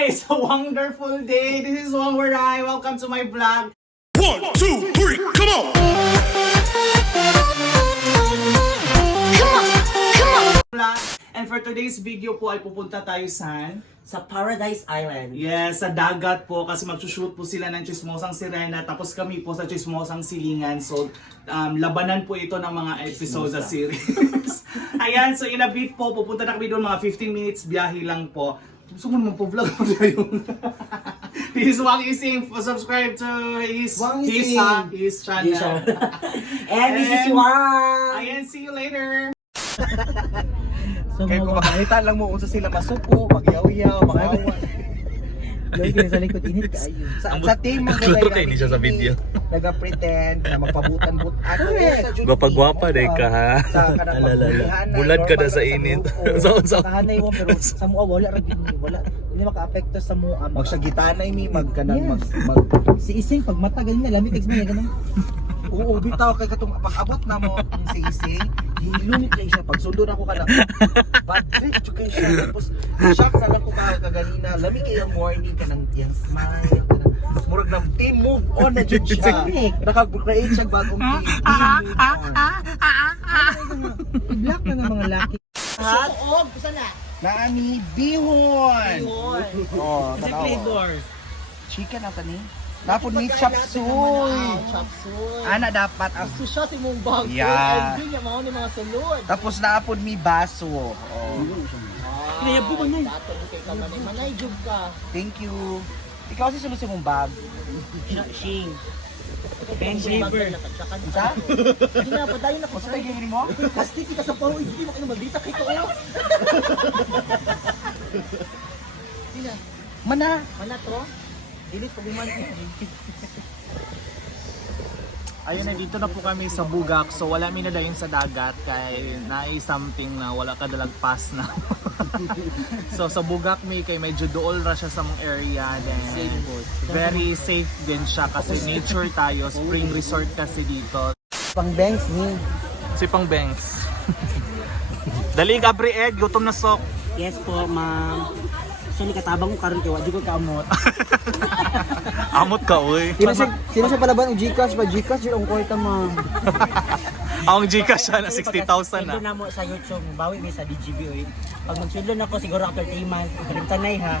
It's a wonderful day. This is Wong Waray. Welcome to my vlog. 1, 2, 3, come on! And for today's video po ay pupunta tayo sa Paradise Island. yes, sa dagat po kasi magsushoot po sila ng Chismosang Sirena tapos kami po sa Chismosang Silingan. So labanan po ito ng mga episodes sa series. Ayan, so in a bit po pupunta na kami doon, mga 15 minutes biyahe lang po. Gusto mo naman po vlog po yung This is Wang Ising. Subscribe to his channel. And this is Wang! Ayan, see you later. Kaya kung makakita lang mo kung sila masuko, magyaw-yaw, magawa. Lagi na sa likod init kayo. Sa team mo Naglaro kayo ni siya sa video. Naga-pretend na magpabutan-butan. Gwapa-gwapa dahil ka ha. Sa kanang pagbulihan. Bulad ka na sa init. So. Kahanay mo pero sa mua wala ra gid wala. Hindi maka-apekto sa mua. Magsagitanay ni magkanang Si Ising pag matagal na lamig text mo niya ganun. Oo, bitaw kay katong pag-abot na mo si Ising, hilumit lang siya. Pag sundo na ko ka na, bad trip to kayo siya. Tapos, shock na lang ko kaganina. Lamig kayo morning ka ng yung smile. Murag ng team move on na dyan siya. Naka-create siya bagong team. Black na ng mga laki. At, Kusa na. naani, bihon. Oh, flavor. Chicken ang tani. Napod ni chop suey. Chapsuy. Ana dapat ang Susya si mong bago. Yeah. And niya mao ni mga sulod. tapos naapod mi baso. Oh. Kaya po man dato kay ka man manay jud ka. Thank you. Ikaw si sulod sa mong bag. Shing. Ben flavor. Isa? Hindi na padayon na ko Basta tayo gawin mo? Plastic ka sa paro, hindi mo kayo maldita kay ko. Sina? Mana? Manatro? Dilit pag uman. Ayun na, dito na po kami sa Bugak. So wala mi na dayon sa dagat kay naay something na wala ka dalag pass na. So sa Bugak mi kay medyo dool ra siya sa mong area then very safe din siya kasi nature tayo, spring resort kasi dito. Pang banks ni. Si Pang Banks. Dali Gabriel, gutom na sok. Yes po, ma'am. So ni katabang ko karon kay wa jud ko kaamot. Amot ka oy. Sino siya palaban og GCash ba? GCash jud ang kwarta, ma'am. Ang Gcash siya na 60,000 na. Sendo na mo sa YouTube, bawi mi sa DGB oy. Pag magsudlo na ko siguro after 3 months, tanay ha.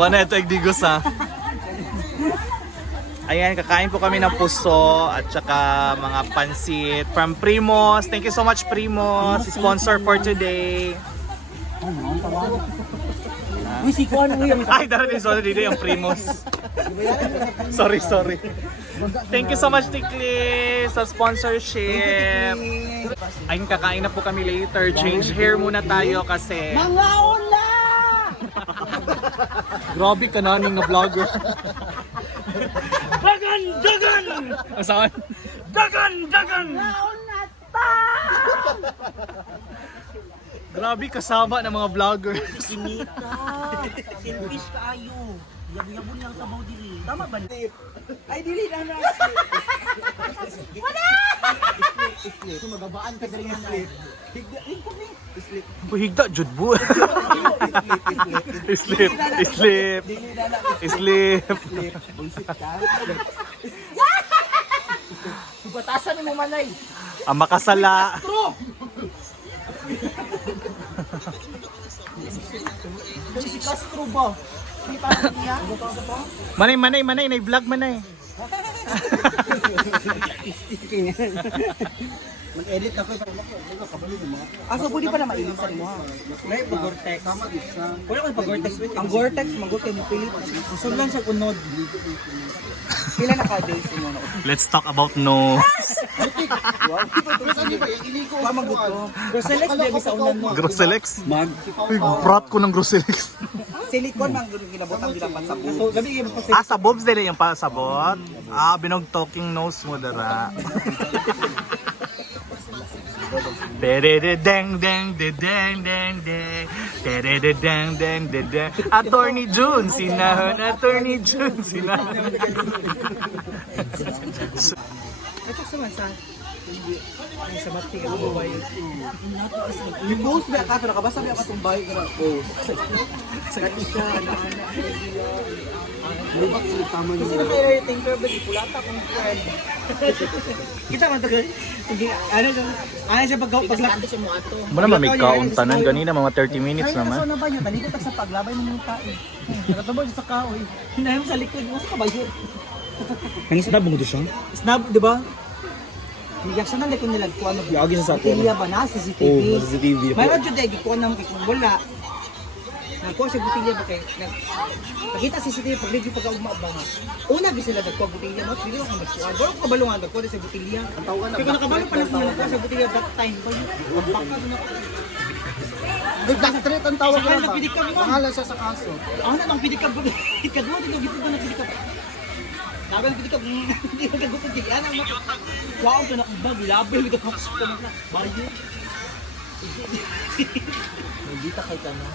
Wala ito digos ha. Ayan, kakain po kami ng puso at saka mga pansit from Primos. Thank you so much Primos, sponsor for today. Uy, si Kuan mo yung Ay, darating sorry dito yung Primos. sorry. Thank you so much Tikli sa sponsorship. Ayun, kakain na po kami later. Change hair muna tayo kasi mga ula! grabe ka naning na vlogger. Dagan! Saan? Dagan! Nauna ta! Grabe kasama ng mga vlogger. Sinita! Selfish kaayo. Yabo-yabo lang sa bawdi diri. Tama ba? Ay, dili na na. Kung magabaan ka diri sa Buhigda, jud bu. Sleep. batasan mo manay. Ang makasala. Si Castro ba? Manay, na-vlog manay. Mag-edit ako. Asa pwede pa na mailin sa mo ha? May pag-Gore-Tex. Wala ko pag-Gore-Tex. Ang Gore-Tex, mag-go kayo mo pilit. Usun lang siya unod. Pila na ka-days mo na. Let's talk about no. Pamagot ko. Groselex baby sa unan mo. Groselex? Uy, prat ko ng Groselex. Silicone man gud gilabot ang gilapan sa buhok. Gabi yung pa Sa bobs dili yung pasabot. Binog talking nose mo dara. Deng deng de deng deng deng. Deng deng de deng. Attorney June sinahon, Attorney June sinahon. Ito sa mansa. Sa mati ka mo ba yun? Yung post ba ka nakabasa ba ka tong bahay ka na post. Kasi na kaya rating pero ba pulata kung friend. Kita man tagal. Ano siya paglakad siya mo ato. Muna mamigkaon tanan ganina mga 30 minutes Kaso naman. na ba yun? Talikot sa paglabay ng mga tao. Nakatabog sa kahoy. Hinayam sa likod mo sa kabayo. Ang snab mo to siya? Snap, di ba? Hiyak siya na likod nila kung ano. Yagi sa sako. Botilya ba na? CCTV. Oo, sa CCTV. Mayroon dyan dahil kung ano kung wala. Nagkuha siya botilya ba kay nakita CCTV pag medyo pagkaugma-ubang. Una bi sila nagkuha botilya mo, hindi ko magkuha. Baro ko balungan nagkuha sa botilya. Ang tawagan na. Kaya nakabalo pa lang niya nagkuha sa botilya that time. Baka na Nagdaktrate ang tawag Saka na ba? nagpidikab mo. Pangalan siya sa kaso. Ano nang pidikab ko? Ikadwa dito gito ko nagpidikab. Sabi ng pidikab, hindi ko kagutin din. Yan ang makita. Wow, ito na kubag, labay, ito na na. Bayo. Nagdita kay ka na.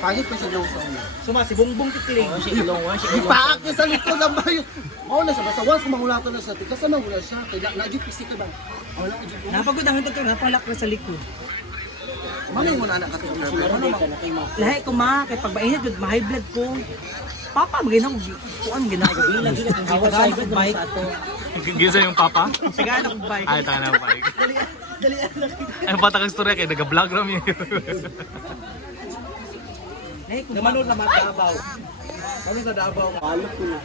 Pagit pa siya long song niya. Suma, si Bongbong Titiling. Si Ilong, si Ipaak niya sa likod ng bayo. Oo na siya, basta once mahulatan na siya. Tika sa mahula siya. Kaya na-jip pisik ka ba? Wala ka jip. Napagod ang ito ka, napalak na sa likod. Manay mo na anak ka. Lahi ko ma, kay pagbainit, ma-high blood ko. Papa, maginaw, kuan ginaw ko. Gila, kung hawa sa ikot bike. Gisa yung papa? Tagaan akong bike. Ay, taka na bike. Dalian lang. Ano pa takang storya kay naga-vlog ram yun. Lahi ko ma. naman Davao. Kami sa Davao, maalok ko na.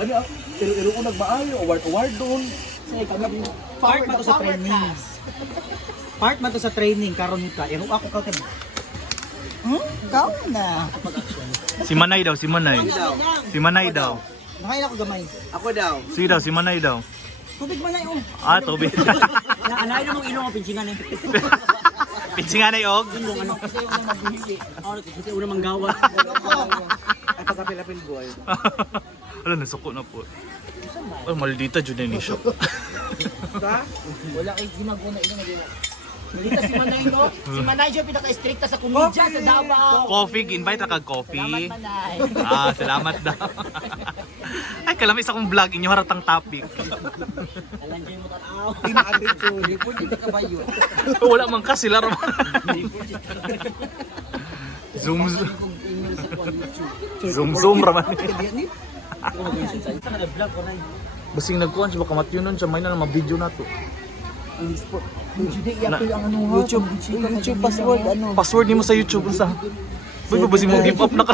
Ano ah? Ilo ko nagmaayo, award doon. Part man to sa training. Part man to sa training, karon ka. Iro ako ka kay. Ikaw na. Si Manay daw, si Manay. Si Manay daw. Nakain ako gamay. Ako daw. Si daw, si Manay daw. Tubig man na yung. Ah, tubig. Anaay na mong ilong ang pinsingan eh. Pinsingan ay og. Ilong ano kasi una mabuhili. Kasi una manggawa. Ay pagkapilapil boy. Ala, nasuko na po. Oh, maldita dyan ni shop. Wala kay ginagawa na ilong nila. Dito si Manay no? Si Manay dyan pinaka-stricta sa komedya sa Davao. Coffee, invite ra kag coffee. Salamat Manay. Ah, salamat daw. Ay, kalamis akong vlog inyo haratang topic. Alam dyan mo tanaw. Team Agricul, lipod dito ka ba yun? Wala man ka sila ram. Zoom zoom raman. Nag-vlog ko na yun. Basing nagkuhan siya baka matyunon siya may na lang video na to. YouTube password ano? Password nimo sa YouTube sa. Boy, basing mo give up na ka.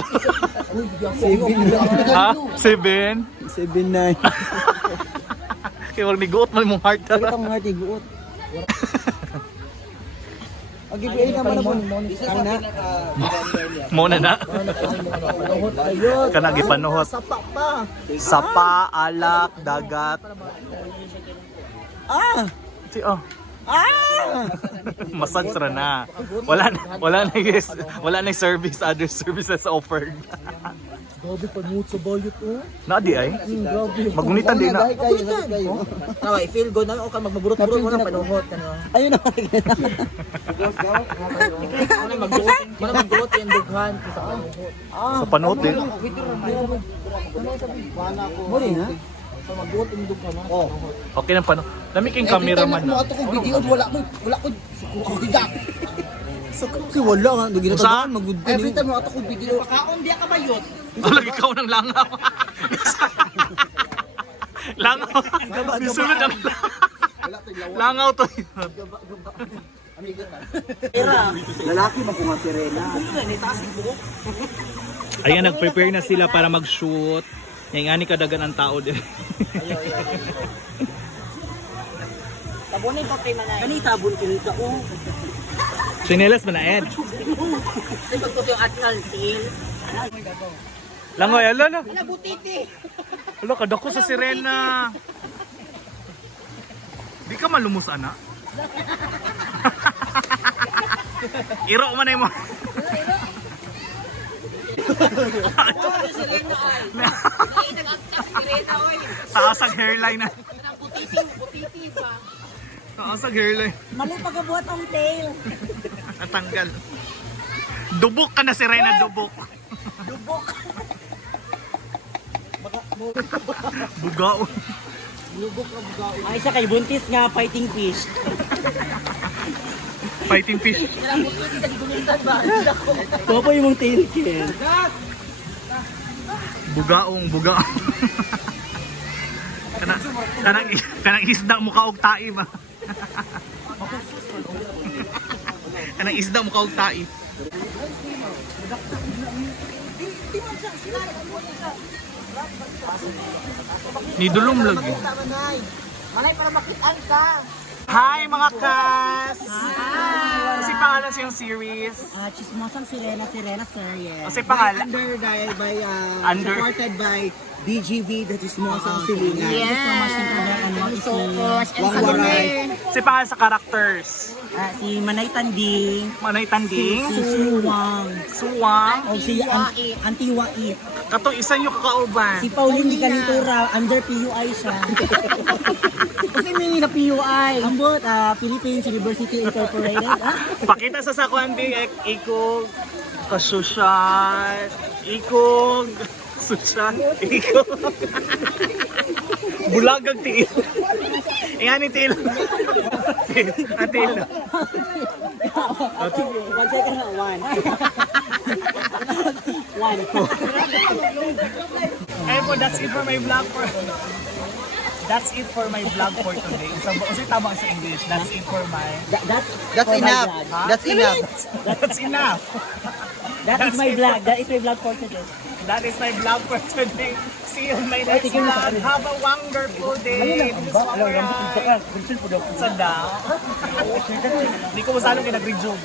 Ha? 7. 7-9. Kaya wag niguot man imong heart. Bakit ang mga tiguot? Okay, BA naman ako. Ano na? Mo na na. Ayun. Kana gipanuhot. Sapa pa. Sapa, alak, dagat. Ah! Si oh. Ah! Massage ra na. Wala na service, other services offered. Grabe pa mo sa bayot oh. Na di ay. Grabe. Magunitan din na. Kayo. Tawa, i-feel go na o ka magmaburot-burot mo na panuhot ano. Ayun na. Ano magbuot yung dughan sa panuhot. Sa panuhot din. Mo rin ha? Magbuot yung dughan mo. Oh. Okay nang panuhot. Lami king cameraman na. Ato kong video, wala ko. Suko bigat. Kasi wala nga, dugi na Sa? Every time ato kong video, Pagkaon di ka bayot. Lagi ikaw ng langaw. Langaw. Bisulod ang langaw to. lalaki man ko nga si Rena. Ayan, nag-prepare na sila para mag-shoot. Yung ani kadagan ang tao din. Tabunin ko kay Manay. Kani tabon kinita oh. Chinelas man na Ed. Ay pagko yung atnal tail. Langoy, ala. Ala butiti. Ala, kadako sa sirena. Di ka malumos, ana? Iro man ay mo. Taasag hairline na. Butiti ba? Taasag hairline. Mali pagabuhat ang tail. Natanggal. Dubok ka na sirena, dubok. Dubok. Bugaw. Ay, isa kay buntis nga, fighting fish. Fighting fish. Popo yung mong tail kin. Bugaong. kanang isda mo kaog tae ba? Kanang isda mo kaog tae. Ni dulom lagi. Malay para makitaan ka. Hi mga kas! Kasi pangalan sa yung series. Chismosang Sirena series. Kasi pangalan. Supported by DGV, the Chismosang Silingan. Yes. So much and So much. And Wang Waray. Kasi pangalan sa characters. Si Manay Tanding, Manay Tanding, si Suwang, Suwang, o si Auntie Wait. katong isa nyo kakauban. Si Pauline Di Canintura, under PUI siya. Kasi may na PUI. Ambot, Philippines University Incorporated. Pakita sa sakwandi, ikog, kasosyal, ikog, sosyal, ikog. Bulagag tiil. Iyan ni tiil. Atil. 1 second na, 1. 1. Ayun po, that's it for my vlog for... That's it for my vlog for today. Kasi tama sa English. That's it for my... That's enough. That's enough. That's enough. That is my vlog. That is my vlog for today. That is my vlog for today. See you in my next vlog. Have a wonderful day. This is Mamaya. Sa daw. Hindi ko masalong kinag-resume.